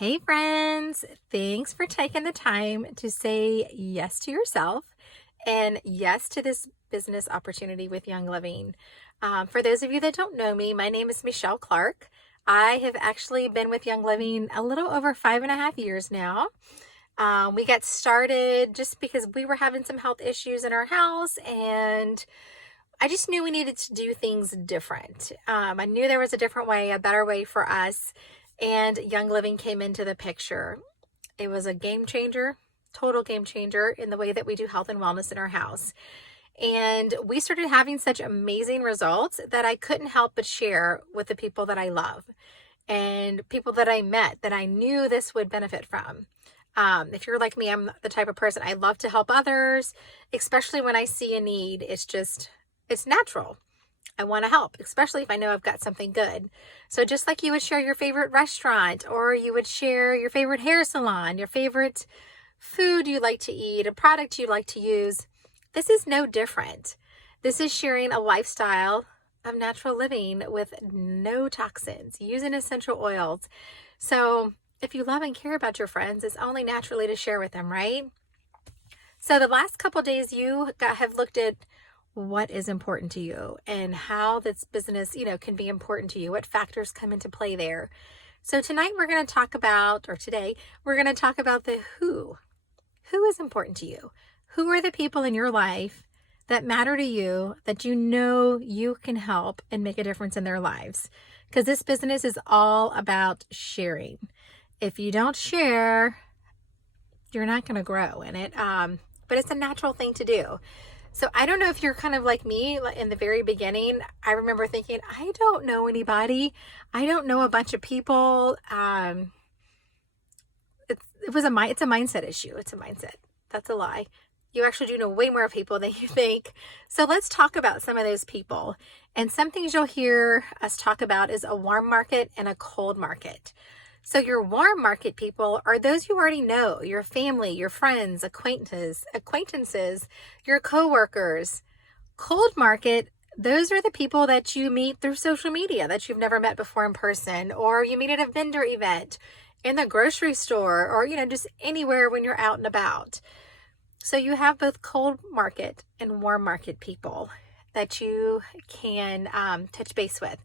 Hey friends, thanks for taking the time to say yes to yourself and yes to this business opportunity with Young Living. For those of you that don't know me, my name is Michelle Clark. I have actually been with Young Living a little over 5.5 years now. We got started just because we were having some health issues in our house, and I just knew we needed to do things different. I knew there was a different way, a better way for us, and Young Living came into the picture. It was a game changer, total game changer in the way that we do health and wellness in our house. And we started having such amazing results that I couldn't help but share with the people that I love and people that I met that I knew this would benefit from. If you're like me, I'm the type of person I love to help others, especially when I see a need. It's natural. I want to help, especially if I know I've got something good. So just like you would share your favorite restaurant, or you would share your favorite hair salon, your favorite food you like to eat, a product you like to use, this is no different. This is sharing a lifestyle of natural living with no toxins, using essential oils. So if you love and care about your friends, it's only naturally to share with them, right? So the last couple days have looked at what is important to you and how this business, can be important to you, what factors come into play there. So tonight we're going to talk about, or today, we're going to talk about the who. Who is important to you? Who are the people in your life that matter to you, that you know you can help and make a difference in their lives? Because this business is all about sharing. If you don't share, you're not going to grow in it. But it's a natural thing to do. So I don't know if you're kind of like me in the very beginning. I remember thinking, I don't know anybody. I don't know a bunch of people. It's a mindset issue. It's a mindset. That's a lie. You actually do know way more people than you think. So let's talk about some of those people. And some things you'll hear us talk about is a warm market and a cold market. So your warm market people are those you already know, your family, your friends, acquaintances, your coworkers. Cold market, those are the people that you meet through social media that you've never met before in person, or you meet at a vendor event, in the grocery store, or, just anywhere when you're out and about. So you have both cold market and warm market people that you can touch base with.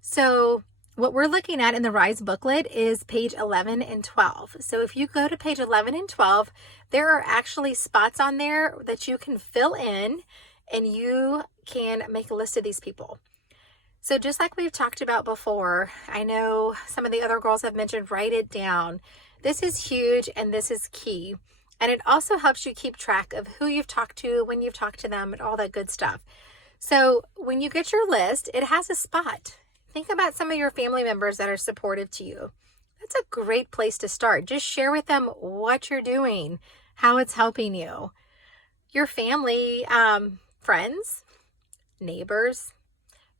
So what we're looking at in the RISE booklet is page 11 and 12. So if you go to page 11 and 12, there are actually spots on there that you can fill in, and you can make a list of these people. So just like we've talked about before, I know some of the other girls have mentioned, write it down. This is huge and this is key. And it also helps you keep track of who you've talked to, when you've talked to them, and all that good stuff. So when you get your list, it has a spot. Think about some of your family members that are supportive to you. That's a great place to start. Just share with them what you're doing, how it's helping you. Your family, friends, neighbors,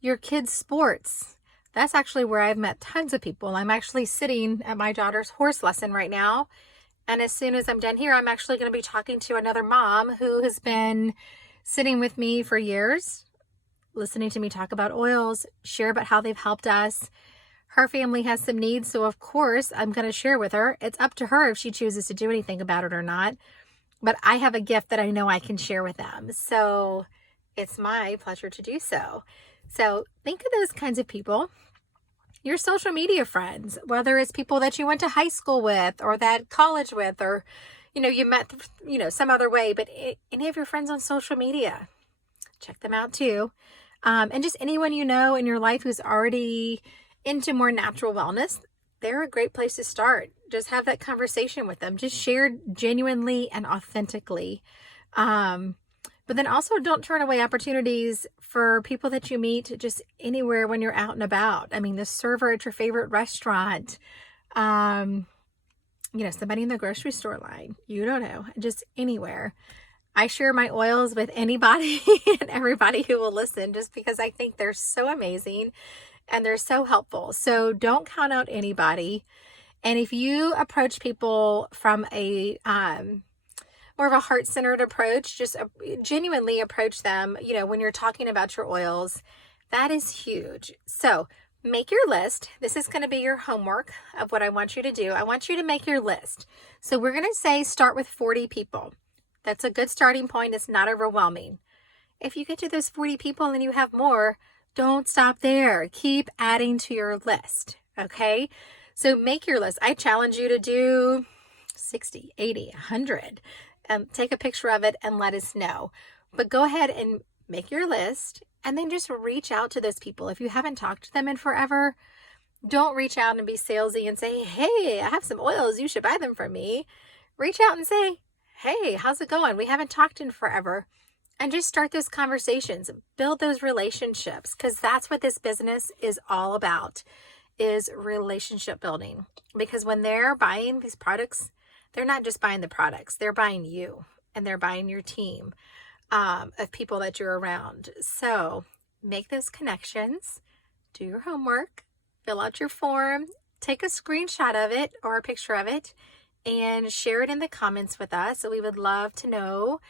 your kids' sports. That's actually where I've met tons of people. I'm actually sitting at my daughter's horse lesson right now. And as soon as I'm done here, I'm actually going to be talking to another mom who has been sitting with me for years, listening to me talk about oils, share about how they've helped us. Her family has some needs, so of course I'm going to share with her. It's up to her if she chooses to do anything about it or not. But I have a gift that I know I can share with them. So it's my pleasure to do so. So think of those kinds of people. Your social media friends, whether it's people that you went to high school with or that college with, or, you met, some other way, but any of your friends on social media, check them out too. And just anyone you know in your life who's already into more natural wellness, they're a great place to start. Just have that conversation with them. Just share genuinely and authentically. But then also don't turn away opportunities for people that you meet just anywhere when you're out and about. I mean, the server at your favorite restaurant, somebody in the grocery store line, you don't know, just anywhere. I share my oils with anybody and everybody who will listen, just because I think they're so amazing and they're so helpful. So don't count out anybody. And if you approach people from a more of a heart-centered approach, just genuinely approach them, when you're talking about your oils, that is huge. So make your list. This is going to be your homework of what I want you to do. I want you to make your list. So we're going to say start with 40 people. That's a good starting point. It's not overwhelming. If you get to those 40 people and you have more, don't stop there. Keep adding to your list. Okay? So make your list. I challenge you to do 60, 80, 100. Take a picture of it and let us know. But go ahead and make your list and then just reach out to those people. If you haven't talked to them in forever, don't reach out and be salesy and say, hey, I have some oils. You should buy them from me. Reach out and say, hey, how's it going? We haven't talked in forever. And just start those conversations, build those relationships, because that's what this business is all about, is relationship building. Because when they're buying these products, they're not just buying the products, they're buying you and they're buying your team of people that you're around. So make those connections, do your homework, fill out your form, take a screenshot of it or a picture of it, and share it in the comments with us. So we would love to know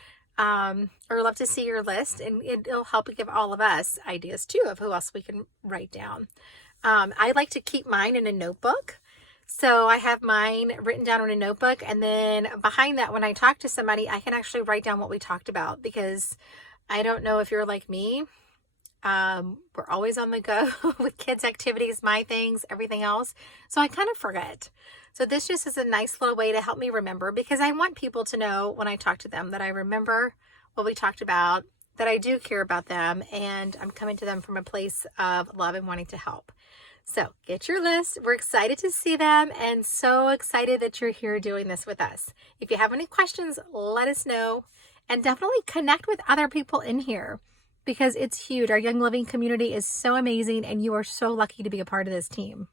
or love to see your list, and it'll help give all of us ideas too of who else we can write down. I like to keep mine in a notebook. So I have mine written down in a notebook, and then behind that, when I talk to somebody, I can actually write down what we talked about, because I don't know if you're like me. We're always on the go with kids' activities, my things, everything else. So I kind of forget. So this just is a nice little way to help me remember, because I want people to know when I talk to them that I remember what we talked about, that I do care about them, and I'm coming to them from a place of love and wanting to help. So get your list. We're excited to see them and so excited that you're here doing this with us. If you have any questions, let us know, and definitely connect with other people in here, because it's huge. Our Young Living community is so amazing, and you are so lucky to be a part of this team.